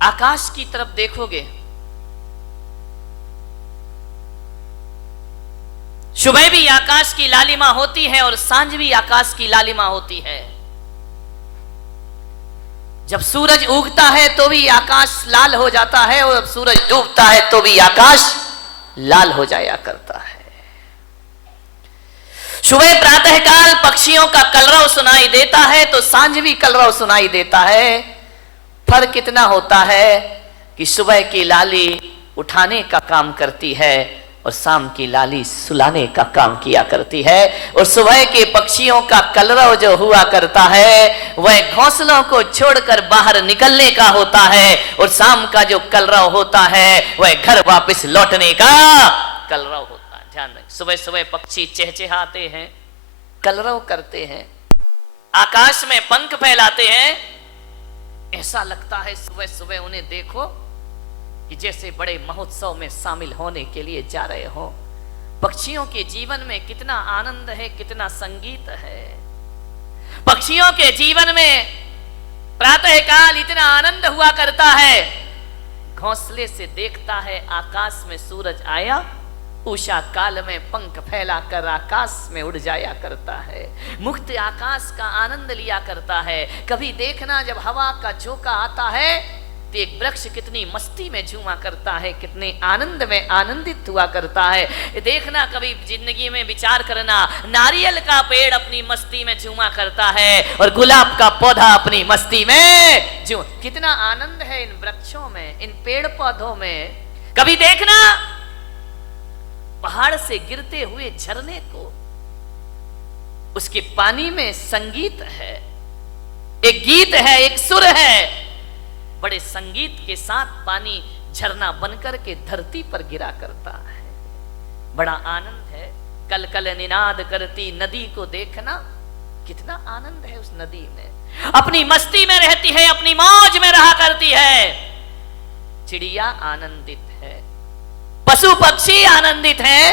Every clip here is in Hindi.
आकाश की तरफ देखोगे, सुबह भी आकाश की लालिमा होती है और सांझ भी आकाश की लालिमा होती है। जब सूरज उगता है तो भी आकाश लाल हो जाता है और जब सूरज डूबता है तो भी आकाश लाल हो जाया करता है। सुबह प्रातःकाल पक्षियों का कलरव सुनाई देता है तो सांझ भी कलरव सुनाई देता है। फर्क कितना होता है कि सुबह की लाली उठाने का काम करती है और शाम की लाली सुलाने का काम किया करती है। और सुबह के पक्षियों का कलरव जो हुआ करता है वह घोंसलों को छोड़कर बाहर निकलने का होता है और शाम का जो कलरव होता है वह घर वापस लौटने का कलरव होता है। ध्यान रखें, सुबह सुबह पक्षी चहचहाते हैं, कलरव करते हैं, आकाश में पंख फैलाते हैं। ऐसा लगता है सुबह सुबह उन्हें देखो कि जैसे बड़े महोत्सव में शामिल होने के लिए जा रहे हो। पक्षियों के जीवन में कितना आनंद है, कितना संगीत है। पक्षियों के जीवन में प्रातःकाल इतना आनंद हुआ करता है। घोंसले से देखता है आकाश में सूरज आया, उषा काल में पंख फैलाकर आकाश में उड़ जाया करता है, मुक्त आकाश का आनंद लिया करता है। कभी देखना जब हवा का झोंका आता है तो एक वृक्ष कितनी मस्ती में झूमा करता है, कितने आनंद में आनंदित हुआ करता है। देखना कभी जिंदगी में विचार करना, नारियल का पेड़ अपनी मस्ती में झूमा करता है और गुलाब का पौधा अपनी मस्ती में झूम। कितना आनंद है इन वृक्षों में, इन पेड़ पौधों में। कभी देखना पहाड़ से गिरते हुए झरने को, उसके पानी में संगीत है, एक गीत है, एक सुर है। बड़े संगीत के साथ पानी झरना बनकर के धरती पर गिरा करता है। बड़ा आनंद है। कल कल निनाद करती नदी को देखना, कितना आनंद है उस नदी में। अपनी मस्ती में रहती है, अपनी मौज में रहा करती है। चिड़िया आनंदित है, पशु पक्षी आनंदित है।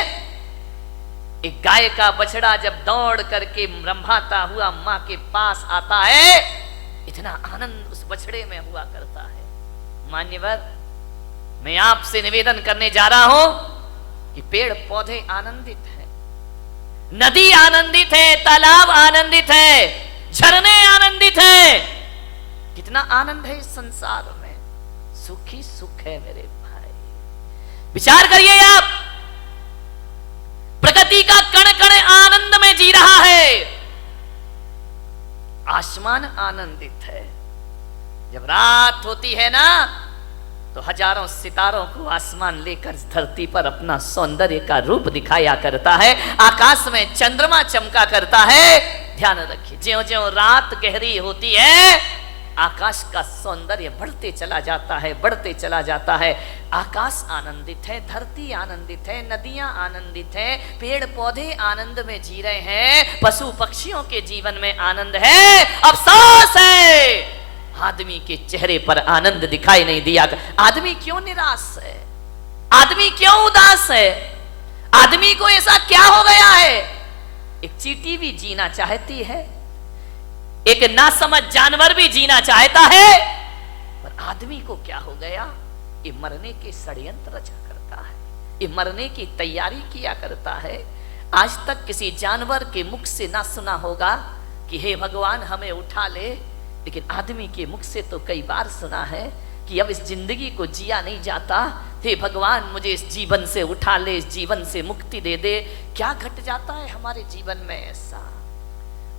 एक गाय का बछड़ा जब दौड़ करके रंभाता हुआ मां के पास आता है, इतना आनंद उस बछड़े में हुआ करता है। मान्यवर, मैं आपसे निवेदन करने जा रहा हूं कि पेड़ पौधे आनंदित हैं, नदी आनंदित है, तालाब आनंदित है, झरने आनंदित हैं। कितना आनंद है इस संसार में। सुख ही सुख है मेरे भाई। विचार करिए आप, प्रकृति का कण कण आनंद में जी रहा है। आसमान आनंदित है। जब रात होती है ना तो हजारों सितारों को आसमान लेकर धरती पर अपना सौंदर्य का रूप दिखाया करता है। आकाश में चंद्रमा चमका करता है। ध्यान रखिए, ज्यों ज्यों रात गहरी होती है आकाश का सौंदर्य बढ़ते चला जाता है, बढ़ते चला जाता है। आकाश आनंदित है, धरती आनंदित है, नदियां आनंदित है, पेड़ पौधे आनंद में जी रहे हैं, पशु पक्षियों के जीवन में आनंद है। अफसोस है आदमी के चेहरे पर आनंद दिखाई नहीं दिया। आदमी क्यों निराश है? आदमी क्यों उदास है? आदमी को ऐसा क्या हो गया है? एक चींटी भी जीना चाहती है, एक नासमझ जानवर भी जीना चाहता है, पर आदमी को क्या हो गया? ये मरने के षड्यंत्र रचा करता है, ये मरने की तैयारी किया करता है। आज तक किसी जानवर के मुख से ना सुना होगा कि हे भगवान हमें उठा ले, लेकिन आदमी के मुख से तो कई बार सुना है कि अब इस जिंदगी को जिया नहीं जाता, हे भगवान मुझे इस जीवन से उठा ले, इस जीवन से मुक्ति दे दे। क्या घट जाता है हमारे जीवन में ऐसा?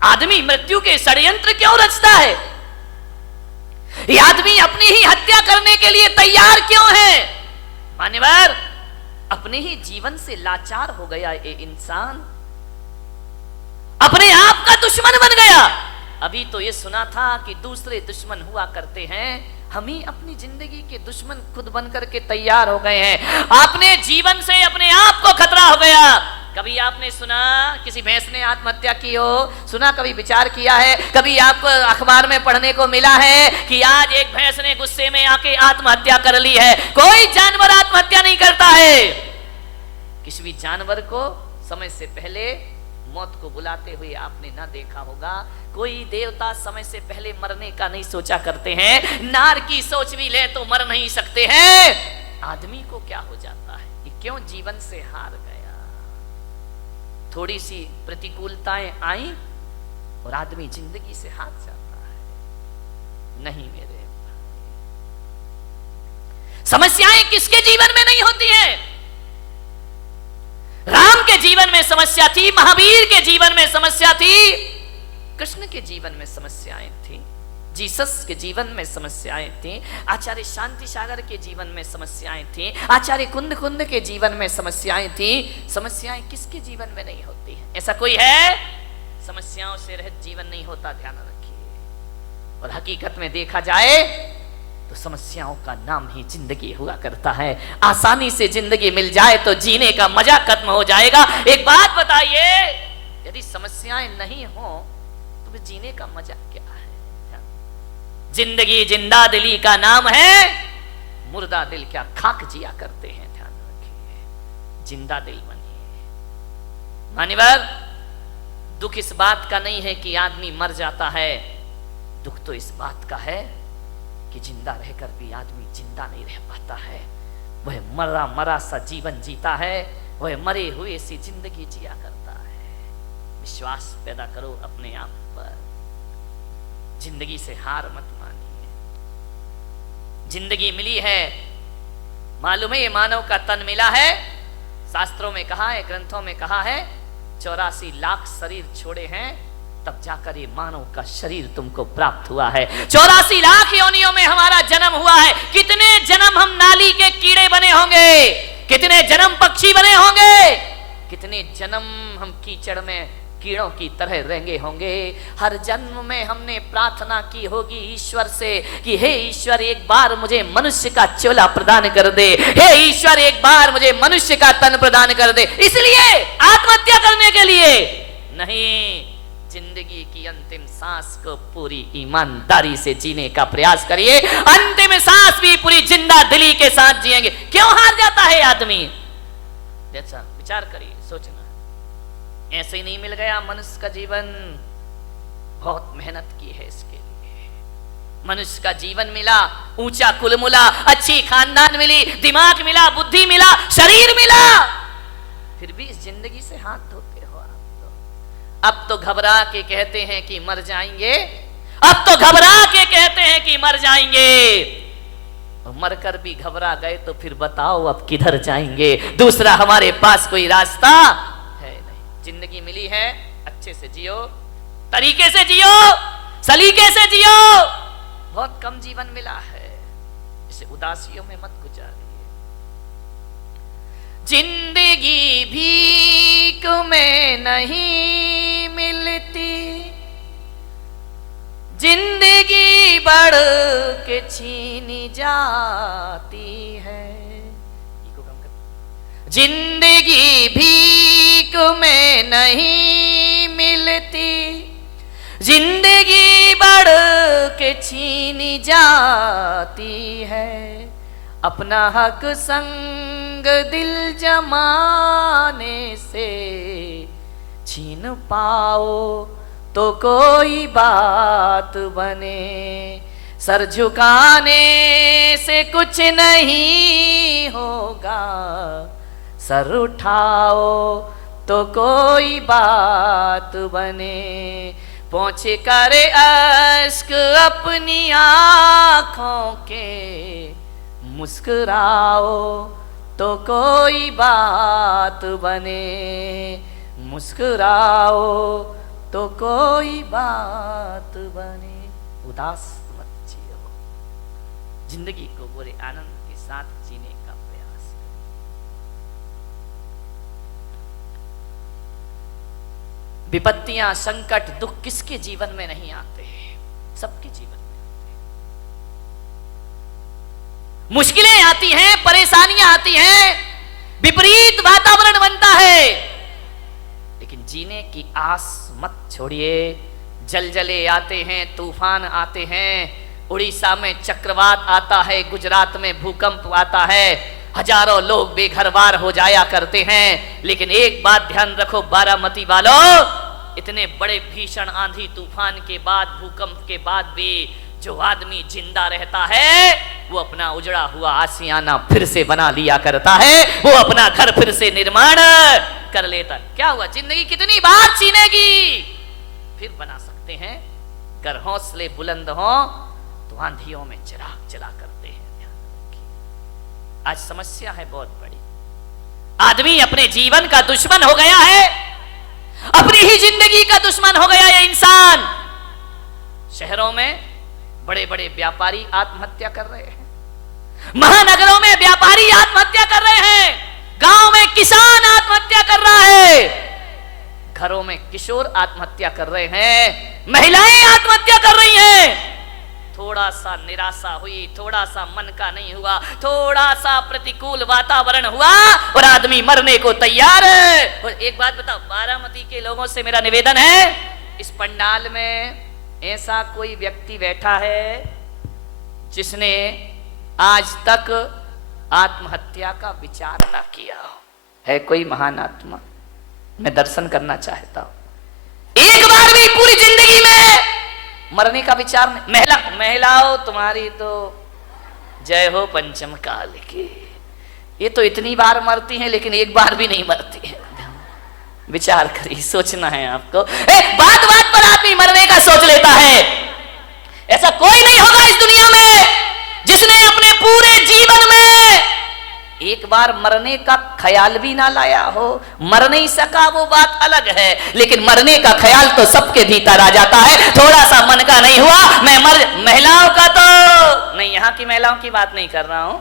आदमी मृत्यु के षड्यंत्र क्यों रचता है? ये आदमी अपनी ही हत्या करने के लिए तैयार क्यों है? मान्यवर, अपने ही जीवन से लाचार हो गया ये इंसान, अपने आप का दुश्मन बन गया। अभी तो ये सुना था कि दूसरे दुश्मन हुआ करते हैं, हम ही अपनी जिंदगी के दुश्मन खुद बन करके तैयार हो गए हैं। आपने जीवन से अपने आप को खतरा हो गया। कभी आपने सुना किसी भैंस ने आत्महत्या की हो? सुना? कभी विचार किया है? कभी आपको अखबार में पढ़ने को मिला है कि आज एक भैंस ने गुस्से में आके आत्महत्या कर ली है? कोई जानवर आत्महत्या नहीं करता है। किसी भी जानवर को समय से पहले मौत को बुलाते हुए आपने ना देखा होगा। कोई देवता समय से पहले मरने का नहीं सोचा करते हैं। नार की सोच भी ले तो मर नहीं सकते हैं। आदमी को क्या हो जाता है कि क्यों जीवन से हार गया। थोड़ी सी प्रतिकूलताएं आई और आदमी जिंदगी से हार जाता है। नहीं मेरे समस्याएं किसके जीवन में नहीं होती हैं। राम के जीवन में समस्या थी, महावीर के जीवन में समस्या थी, कृष्ण के जीवन में समस्याएं थी, जीसस के जीवन में समस्याएं थी, आचार्य शांति सागर के जीवन में समस्याएं थी, आचार्य कुंद कुंद के जीवन में समस्याएं थी। समस्याएं किसके जीवन में नहीं होती हैं? ऐसा कोई है? समस्याओं से रहित जीवन नहीं होता, ध्यान रखिए। और हकीकत में देखा जाए तो समस्याओं का नाम ही जिंदगी हुआ करता है। आसानी से जिंदगी मिल जाए तो जीने का मजा खत्म हो जाएगा। एक बात बताइए, यदि समस्याएं नहीं हो तो फिर जीने का मजा क्या है? जिंदगी जिंदा दिली का नाम है, मुर्दा दिल क्या खाक जिया करते हैं। ध्यान रखिए, जिंदा दिल बनिए। मान्यवर, दुख इस बात का नहीं है कि आदमी मर जाता है, दुख तो इस बात का है कि जिंदा रहकर भी आदमी जिंदा नहीं रह पाता है। वह मरा मरा सा जीवन जीता है, वह मरे हुए सी जिंदगी जिया करता है। विश्वास पैदा करो अपने आप पर, जिंदगी से हार मत मानिए। जिंदगी मिली है, मालूम है ये मानव का तन मिला है। शास्त्रों में कहा है, ग्रंथों में कहा है, 84 लाख शरीर छोड़े हैं तब जाकर ये मानव का शरीर तुमको प्राप्त हुआ है। 84 लाख योनियों में हमारा जन्म हुआ है। कितने जन्म हम नाली के कीड़े बने होंगे, कितने जन्म पक्षी बने होंगे, कितने जन्म हम कीचड़ में कीड़ों की तरह रहेंगे होंगे। हर जन्म में हमने प्रार्थना की होगी ईश्वर से कि हे ईश्वर, एक बार मुझे मनुष्य का चोला प्रदान कर दे, हे ईश्वर एक बार मुझे मनुष्य का तन प्रदान कर दे। इसलिए आत्महत्या करने के लिए नहीं, जिंदगी की अंतिम सांस को पूरी ईमानदारी से जीने का प्रयास करिए। अंतिम सांस भी पूरी जिंदा दिली के साथ जिएंगे। क्यों हार जाता है आदमी? जैसा विचार करिए, सोचना। ऐसे ही नहीं मिल गया मनुष्य का जीवन, बहुत मेहनत की है इसके लिए। मनुष्य का जीवन मिला, ऊंचा कुल मिला, अच्छी खानदान मिली, दिमाग मिला, बुद्धि मिला, शरीर मिला, फिर भी इस जिंदगी से हाथ धोते हो आप। अब तो घबरा के कहते हैं कि मर जाएंगे, अब तो घबरा के कहते हैं कि मर जाएंगे। और मरकर भी घबरा गए तो फिर बताओ अब किधर जाएंगे? दूसरा हमारे पास कोई रास्ता है नहीं। जिंदगी मिली है, अच्छे से जियो, तरीके से जियो, सलीके से जियो। बहुत कम जीवन मिला है, इसे उदासियों में मत गुजारिए। जिंदगी भीख में नहीं मिलती, जिंदगी बढ़ के छीनी जाती है। जिंदगी भीख में नहीं मिलती, जिंदगी बढ़ के छीनी जाती है। अपना हक संग दिल जमाने से छीन पाओ तो कोई बात बने। सर झुकाने से कुछ नहीं होगा, सर उठाओ तो कोई बात बने। पोंछ कर अश्क अपनी आँखों के, मुस्कुराओ तो कोई बात बने। मुस्कुराओ तो कोई बात बने। उदास मत जियो, जिंदगी को पूरे आनंद के साथ जीने का प्रयास करो। विपत्तियां, संकट, दुख किसके जीवन में नहीं आते? सबके जीवन में आते हैं। मुश्किलें आती हैं, परेशानियां आती हैं, विपरीत वातावरण बनता है, लेकिन जीने की आस मत छोड़िए। जलजले आते हैं, तूफान आते हैं, उड़ीसा में चक्रवात आता है, गुजरात में भूकंप आता है, हजारों लोग बेघरबार हो जाया करते हैं, लेकिन एक बात ध्यान रखो बारामती वालों, इतने बड़े भीषण आंधी तूफान के बाद, भूकंप के बाद भी जो आदमी जिंदा रहता है वो अपना उजड़ा हुआ आशियाना फिर से बना लिया करता है, वो अपना घर फिर से निर्माण कर लेता। क्या हुआ, जिंदगी कितनी बार छीनेगी, फिर बना सकते हैं। अगर हौसले बुलंद हो तो आंधियों में चिराग जला करते हैं। ध्यान रखिए, आज समस्या है बहुत बड़ी। आदमी अपने जीवन का दुश्मन हो गया है, अपनी ही जिंदगी का दुश्मन हो गया है इंसान। शहरों में बड़े बड़े व्यापारी आत्महत्या कर रहे हैं, महानगरों में व्यापारी आत्महत्या कर रहे हैं, गांव में किसान आत्महत्या कर रहा है, घरों में किशोर आत्महत्या कर रहे हैं, महिलाएं आत्महत्या कर रही हैं। थोड़ा सा निराशा हुई, थोड़ा सा मन का नहीं हुआ, थोड़ा सा प्रतिकूल वातावरण हुआ और आदमी मरने को तैयार है। और एक बात बताओ, बारामती के लोगों से मेरा निवेदन है, इस पंडाल में ऐसा कोई व्यक्ति बैठा है जिसने आज तक आत्महत्या का विचार ना किया हो? है कोई महान आत्मा? मैं दर्शन करना चाहता हूं। एक बार भी पूरी जिंदगी में मरने का विचार नहीं। महिलाओं तुम्हारी तो जय हो पंचम काल की, ये तो इतनी बार मरती हैं लेकिन एक बार भी नहीं मरती है। विचार करिए, सोचना है आपको। बात बात पर आदमी मरने का सोच लेता है। ऐसा कोई नहीं होगा इस दुनिया में जिसने अपने पूरे जीवन में एक बार मरने का ख्याल भी ना लाया हो। मर नहीं सका वो बात अलग है, लेकिन मरने का ख्याल तो सबके भीतर आ जाता है। थोड़ा सा मन का नहीं हुआ, मैं मर। महिलाओं का तो नहीं, यहाँ की महिलाओं की बात नहीं कर रहा हूं।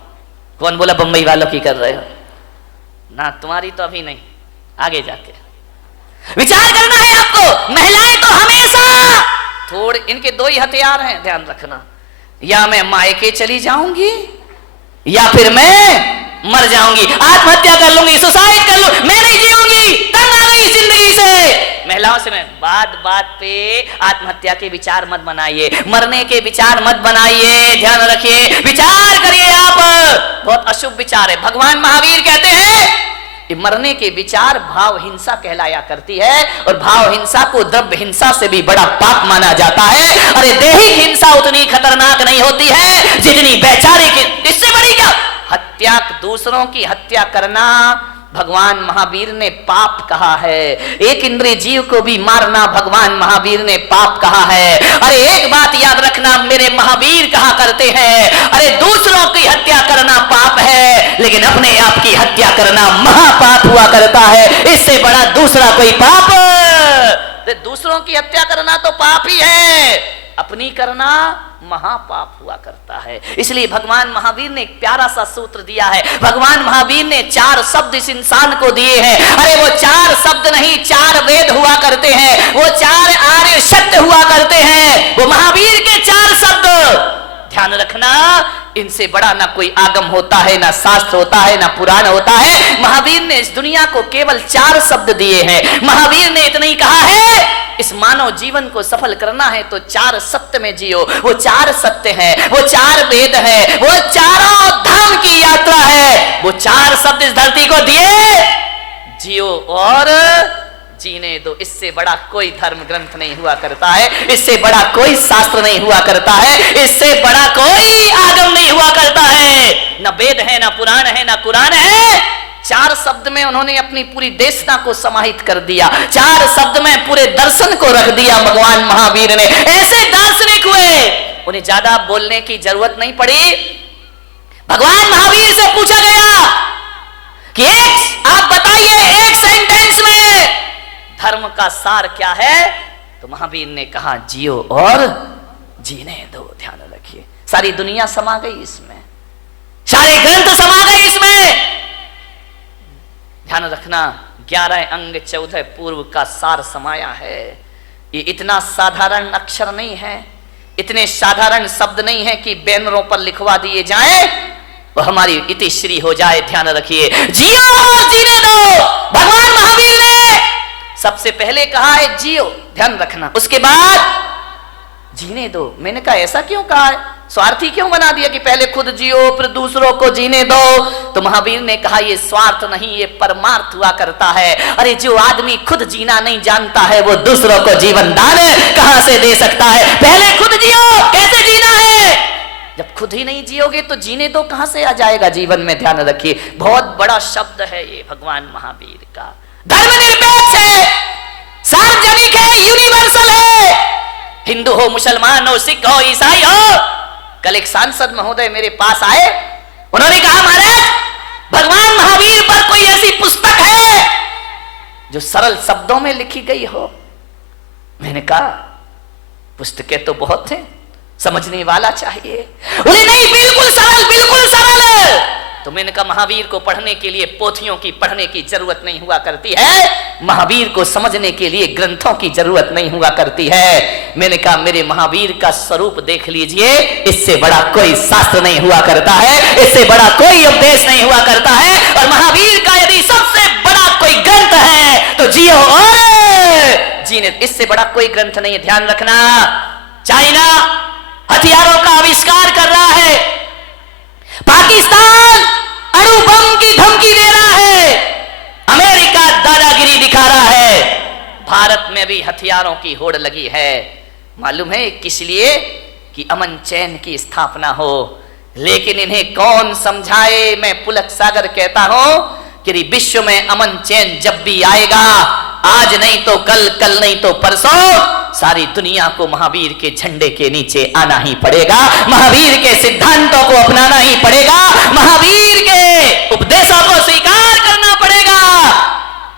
कौन बोला बंबई वालों की कर रहे हो ना? तुम्हारी तो अभी नहीं, आगे जाके विचार करना है आपको। महिलाएं तो हमेशा थोड़े, इनके दो ही हथियार हैं, ध्यान रखना। या मैं मायके चली जाऊंगी या फिर मैं मर जाऊंगी, आत्महत्या कर लूंगी, सुसाइड कर लूं, मैं नहीं जीऊंगी, तंग आ गई जिंदगी से। महिलाओं से मैं बात बात पे आत्महत्या के विचार मत बनाइए, मरने के विचार मत बनाइए। ध्यान रखिए, विचार करिए आप, बहुत अशुभ विचार है। भगवान महावीर कहते हैं कि मरने के विचार भाव हिंसा कहलाया करती है, और भाव हिंसा को द्रव्य हिंसा से भी बड़ा पाप माना जाता है। अरे दैहिक हिंसा उतनी खतरनाक नहीं होती है जितनी वैचारिक। इससे बड़ी क्या हत्या, दूसरों की हत्या करना भगवान महावीर ने पाप कहा है। एक इंद्रिय जीव को भी मारना भगवान महावीर ने पाप कहा है। अरे एक बात याद रखना, मेरे महावीर कहा करते हैं, अरे दूसरों की हत्या करना पाप है, लेकिन अपने आप की हत्या करना महापाप हुआ करता है। इससे बड़ा दूसरा कोई पाप, दूसरों की हत्या करना तो पाप ही है, अपनी करना महापाप हुआ करता है। इसलिए भगवान महावीर ने एक प्यारा सा सूत्र दिया है। भगवान महावीर ने 4 शब्द इस इंसान को दिए हैं। अरे वो 4 शब्द नहीं, 4 वेद हुआ करते हैं, वो 4 आर्य सत्य हुआ करते हैं, वो महावीर के 4 शब्द। ध्यान रखना, इनसे बड़ा ना कोई आगम होता है, ना शास्त्र होता है, ना पुराण होता है। महावीर ने इस दुनिया को केवल 4 शब्द दिए हैं। महावीर ने इतना ही कहा है, इस मानव जीवन को सफल करना है तो 4 सत्य में जियो। वो 4 सत्य है, वो 4 वेद है, वो चारों धाम की यात्रा है। वो 4 शब्द इस धरती को दिए, जियो और जीने दो। इससे बड़ा कोई धर्म ग्रंथ नहीं हुआ करता है, इससे बड़ा कोई शास्त्र नहीं हुआ करता है, इससे बड़ा कोई आगम नहीं हुआ करता है। न वेद है, न पुराण है, न कुरान है। 4 शब्द में उन्होंने अपनी पूरी देशना को समाहित कर दिया। 4 शब्द में पूरे दर्शन को रख दिया भगवान महावीर ने। ऐसे दार्शनिक हुए, उन्हें ज्यादा बोलने की जरूरत नहीं पड़ी। भगवान महावीर से पूछा गया कि आप बताइए एक सेंटेंस में धर्म का सार क्या है, तो महावीर ने कहा जियो और जीने दो। ध्यान रखिए, सारी दुनिया समा गई इसमें, सारे ग्रंथ समा गए इसमें। ध्यान रखना, 11 अंग 14 पूर्व का सार समाया है। ये इतना साधारण अक्षर नहीं है, इतने साधारण शब्द नहीं है कि बैनरों पर लिखवा दिए जाए वो हमारी इतिश्री हो जाए। ध्यान रखिए, जियो और जीने दो। भगवान महावीर ने सबसे पहले कहा है जियो, ध्यान रखना, उसके बाद जीने दो। मैंने कहा ऐसा क्यों कहा है? स्वार्थी क्यों बना दिया कि पहले खुद जियो फिर दूसरों को जीने दो? तो महावीर ने कहा ये स्वार्थ नहीं, ये परमार्थ हुआ करता है। अरे जो आदमी खुद जीना नहीं जानता है वो दूसरों को जीवन दान कहां से दे सकता है? पहले खुद जियो, कैसे जीना है? जब खुद ही नहीं जियोगे तो जीने दो कहां से आ जाएगा जीवन में? ध्यान रखिए, बहुत बड़ा शब्द है ये भगवान महावीर का। धर्मनिरपेक्ष है, सार्वजनिक है, यूनिवर्सल है। हिंदू हो, मुसलमान हो, सिख हो, ईसाई हो। कल एक सांसद महोदय मेरे पास आए, उन्होंने कहा महाराज भगवान महावीर पर कोई ऐसी पुस्तक है जो सरल शब्दों में लिखी गई हो? मैंने कहा पुस्तकें तो बहुत हैं, समझने वाला चाहिए। बोले नहीं, बिल्कुल सरल, बिल्कुल सरल। तो मैंने कहा महावीर को पढ़ने के लिए पोथियों की पढ़ने की जरूरत नहीं हुआ करती है, महावीर को समझने के लिए ग्रंथों की जरूरत नहीं हुआ करती है। मैंने कहा मेरे महावीर का स्वरूप देख लीजिए, इससे बड़ा कोई शास्त्र नहीं हुआ करता है, इससे बड़ा कोई उपदेश नहीं हुआ करता है। और महावीर का यदि सबसे बड़ा कोई ग्रंथ है तो जियो और जीने, इससे बड़ा कोई ग्रंथ नहीं है। ध्यान रखना, चाइना हथियारों का आविष्कार कर रहा है, पाकिस्तान अणु बम की धमकी दे रहा है, अमेरिका दादागिरी दिखा रहा है, भारत में भी हथियारों की होड़ लगी है। मालूम है किस लिए? कि अमन चैन की स्थापना हो। लेकिन इन्हें कौन समझाए? मैं पुलक सागर कहता हूं कि विश्व में अमन चैन जब भी आएगा, आज नहीं तो कल, कल नहीं तो परसों, सारी दुनिया को महावीर के झंडे के नीचे आना ही पड़ेगा, महावीर के सिद्धांतों को अपनाना ही पड़ेगा, महावीर के उपदेशों को स्वीकार करना पड़ेगा।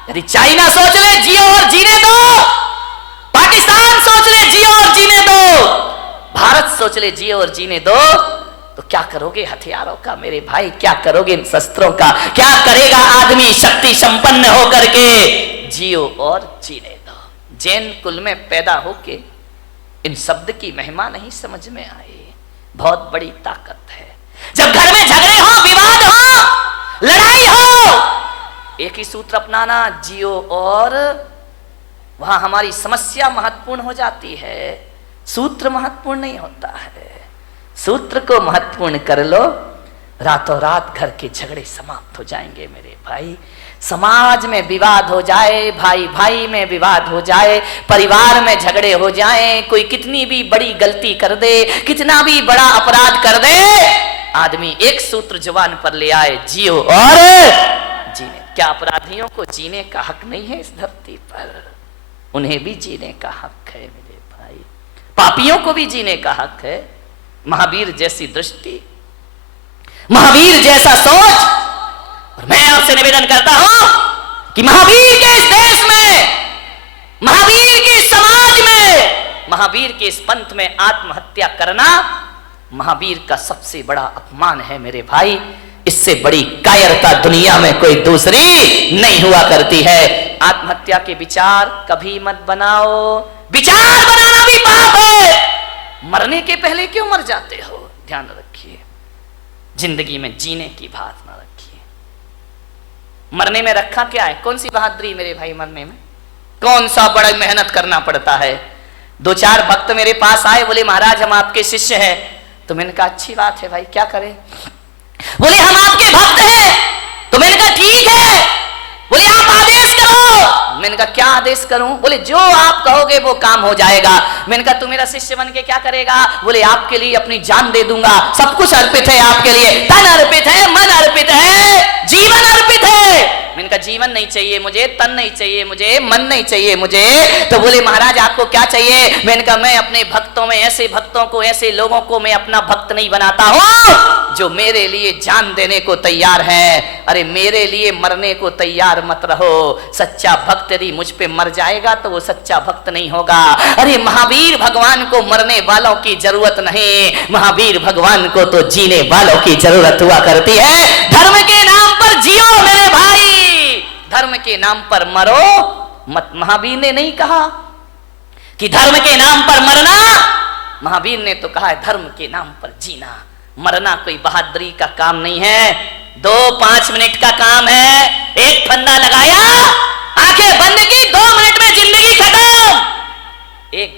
यदि चाइना सोच ले जियो और जीने दो, पाकिस्तान सोच ले जियो और जीने दो, भारत सोच ले जियो और जीने दो, तो क्या करोगे हथियारों का मेरे भाई? क्या करोगे इन शस्त्रों का? क्या करेगा आदमी शक्ति संपन्न होकर के? जियो और जीने दो। जैन कुल में पैदा होके इन शब्द की महिमा नहीं समझ में आई, बहुत बड़ी ताकत है। जब घर में झगड़े हो, विवाद हो, लड़ाई हो, एक ही सूत्र अपनाना, जियो और, वहां हमारी समस्या महत्वपूर्ण हो जाती है, सूत्र महत्वपूर्ण नहीं होता है। सूत्र को महत्वपूर्ण कर लो, रातों रात घर के झगड़े समाप्त हो जाएंगे मेरे भाई। समाज में विवाद हो जाए, भाई भाई में विवाद हो जाए, परिवार में झगड़े हो जाएं, कोई कितनी भी बड़ी गलती कर दे, कितना भी बड़ा अपराध कर दे, आदमी एक सूत्र जुबान पर ले आए, जियो और जीने। क्या अपराधियों को जीने का हक नहीं है इस धरती पर? उन्हें भी जीने का हक है मेरे भाई, पापियों को भी जीने का हक है। महावीर जैसी दृष्टि, महावीर जैसा सोच। और मैं आपसे निवेदन करता हूं कि महावीर के इस देश में, महावीर के इस समाज में, महावीर के इस पंथ में आत्महत्या करना महावीर का सबसे बड़ा अपमान है मेरे भाई। इससे बड़ी कायरता दुनिया में कोई दूसरी नहीं हुआ करती है। आत्महत्या के विचार कभी मत बनाओ, विचार बनाना भी पाप है। मरने के पहले क्यों मर जाते हो? ध्यान रखिए, जिंदगी में जीने की बात ना रखिए। मरने में रखा क्या है? कौन सी बहादुरी मेरे भाई मरने में? कौन सा बड़ा मेहनत करना पड़ता है। दो चार भक्त मेरे पास आए, बोले महाराज हम आपके शिष्य हैं। तो मैंने कहा अच्छी बात है भाई, क्या करें? बोले हम आपके भक्त हैं। तो मैंने कहा ठीक है। बोले आप आदेश करो। मैंने कहा क्या आदेश करूं? बोले जो आप कहोगे वो काम हो जाएगा। मैंने कहा तू मेरा शिष्य बन के क्या करेगा? बोले आपके लिए अपनी जान दे दूंगा, सब कुछ अर्पित है आपके लिए, तन अर्पित है, मन अर्पित है, जीवन अर्पित है। मैंने कहा जीवन नहीं चाहिए मुझे, तन नहीं चाहिए मुझे, मन नहीं चाहिए मुझे। तो बोले महाराज आपको क्या चाहिए? मैंने कहा मैं अपने भक्तों में ऐसे भक्तों को, ऐसे लोगों को मैं अपना भक्त नहीं बनाता हूं जो मेरे लिए जान देने को तैयार है। अरे मेरे लिए मरने को तैयार मत रहो। सच्चा भक्त यदि मुझ पे मर जाएगा तो वो सच्चा भक्त नहीं होगा। अरे महावीर भगवान को मरने वालों की जरूरत नहीं, महावीर भगवान को तो जीने वालों की जरूरत हुआ करती है। धर्म के नाम पर जियो मेरे भाई, धर्म के नाम पर मरो मत। महावीर ने नहीं कहा कि धर्म के नाम पर मरना, महावीर ने तो कहा है धर्म के नाम पर जीना। मरना कोई बहादुरी का काम नहीं है, 2-5 मिनट का काम है। एक फंदा लगाया, आंखें बंद की, 2 मिनट में जिंदगी खत्म। एक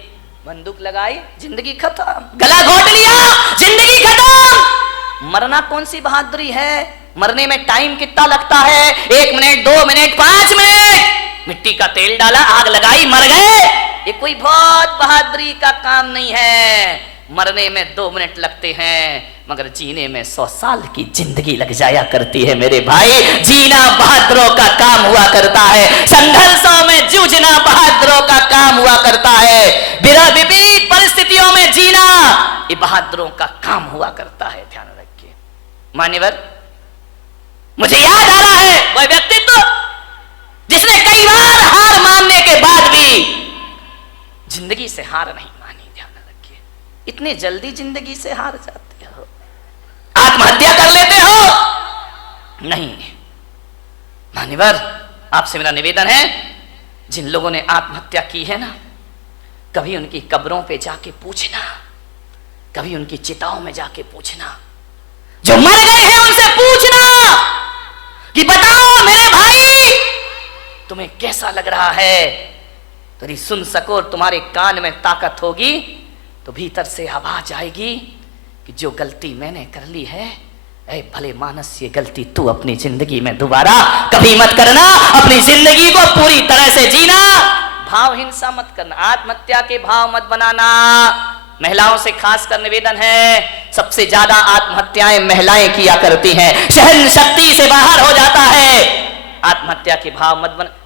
बंदूक लगाई, जिंदगी खत्म, गला घोट लिया, जिंदगी खत्म। मरना कौन सी बहादुरी है? मरने में टाइम कितना लगता है? 1 मिनट, 2 मिनट, 5 मिनट। मिट्टी का तेल डाला, आग लगाई, मर गए। ये कोई बहुत बहादुरी का काम नहीं है। मरने में 2 मिनट लगते हैं, मगर जीने में 100 साल की जिंदगी लग जाया करती है मेरे भाई। जीना बहादुरों का काम हुआ करता है, संघर्षों में जूझना बहादुरों का काम हुआ करता है, विपरीत परिस्थितियों में जीना ये बहादुरों का काम हुआ करता है। ध्यान रखिए मान्यवर, मुझे याद आ रहा है वह व्यक्तित्व जिसने कई बार हार मानने के बाद भी जिंदगी से हार नहीं मानी। ध्यान रखिए, इतने जल्दी जिंदगी से हार जाते हो, आत्महत्या कर लेते हो? नहीं मान्यवर, आपसे मेरा निवेदन है, जिन लोगों ने आत्महत्या की है ना, कभी उनकी कब्रों पे जाके पूछना, कभी उनकी चिताओं में जाके पूछना, जो मर गए हैं उनसे पूछना कि बताओ मेरे भाई तुम्हें कैसा लग रहा है। यदि सुन सको और तुम्हारे कान में ताकत होगी तो भीतर से आवाज आएगी कि जो गलती मैंने कर ली है, ऐ भले मानस, ये गलती तू अपनी जिंदगी में दोबारा कभी मत करना। अपनी जिंदगी को पूरी तरह से जीना, भाव हिंसा मत करना, आत्महत्या के भाव मत बनाना। महिलाओं से खास कर निवेदन है, सबसे ज्यादा आत्महत्याएं महिलाएं किया करती हैं, सहन शक्ति से बाहर हो जाता है। आत्महत्या के भाव मत बना।